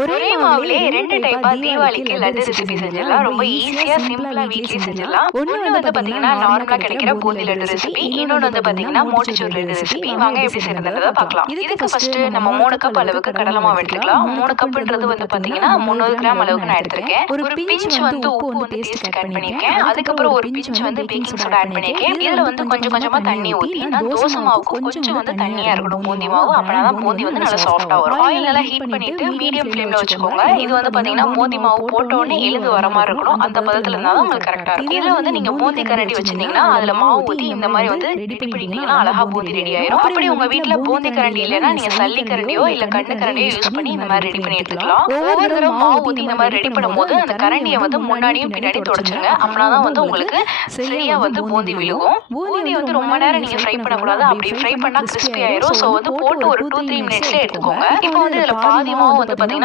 ஒரே மாவுலே 2 டைப்பா தீபாவளிக்கு லட்டு ரெசிபி செஞ்சிடலாம். ரொம்ப ஈஸியா சிம்பிளா வீட்லயே செஞ்சிடலாம். ஒண்ணு வந்து பாத்தீங்கன்னா நார்மலா கிடைக்கிற பூந்தி லட்டு ரெசிபி, இன்னொன்னு வந்து பாத்தீங்கன்னா மோட்டிச்சூர் லட்டு ரெசிபி. வாங்க எப்படி செய்யறதுன்றத பார்க்கலாம். இதுக்கு ஃபர்ஸ்ட் நம்ம 3 கப் அளவுக்கு கடலை மாவு எடுத்துக்கலாம். 3 கப்ன்றது வந்து பாத்தீங்கன்னா 300 கிராம் அளவுக்கு நான் எடுத்திருக்கேன். ஒரு பிஞ்ச் வந்து உப்பு வந்து டேஸ்ட்க்கு ஆட் பண்ணிருக்கேன். அதுக்கப்புறம் ஒரு பிஞ்ச் வந்து பேக்கிங் சோடா ஆட் பண்ணிருக்கேன். இதுல வந்து கொஞ்சம் கொஞ்சமா தண்ணி ஊத்தி நான் தோசை மாவுக்கு கொஞ்சம் வந்து தண்ணியா இருக்கணும் பூந்தி மாவு. அப்பதான் பூந்தி வந்து நல்லா சாஃப்டா வரும். ஆயில் நல்லா ஹீட் பண்ணிட்டு மீடியம் ஃப்ளேம்ல வச்சுக்கோங்க. இது வந்து பாத்தீங்கன்னா பூந்தி மாவு போட்ட உடனே எழுந்து வர மாதிரி இருக்கணும். அந்த பதத்துல இருந்தா தான் உங்களுக்கு கரெக்டா இருக்கும். இதுல வந்து நீங்க பூந்தி கரண்டி வச்சிருந்தீங்கன்னா அதுல மாவு ஊத்தி இந்த மாதிரி வந்து ரெடி பண்ணிட்டீங்கன்னா அழகா பூந்தி ரெடி ஆயிரும். அப்படி உங்க வீட்டுல பூந்தி கரண்டி இல்லைன்னா நீங்க சல்லி கரண்டியோ இல்ல கண்ணு கரண்டியோ யூஸ் பண்ணி இந்த மாதிரி ரெடி பண்ணி எடுத்துக்கலாம். ஒவ்வொரு தடவை மாவு ஊத்தி இந்த மாதிரி ரெடி பண்ணும் போது அந்த கரண்டியை வந்து முன்னாடியும் பின்னாடி தொடச்சிருங்க. அப்படின்னாதான் வந்து உங்களுக்கு சரியா வந்து பூந்தி விழுகும். பூந்தி வந்து ரொம்ப நேரம் நீங்க ஃப்ரை பண்ணக்கூடாது. அப்படி ஃப்ரை பண்ணா கிறிஸ்பி ஆயிரும். சோ வந்து போட்டு ஒரு 2-3 மினிட்ஸ்ல எடுத்துக்கோங்க. இப்போ வந்து இதுல பாதி மாவு வந்து பாத்தீங்கன்னா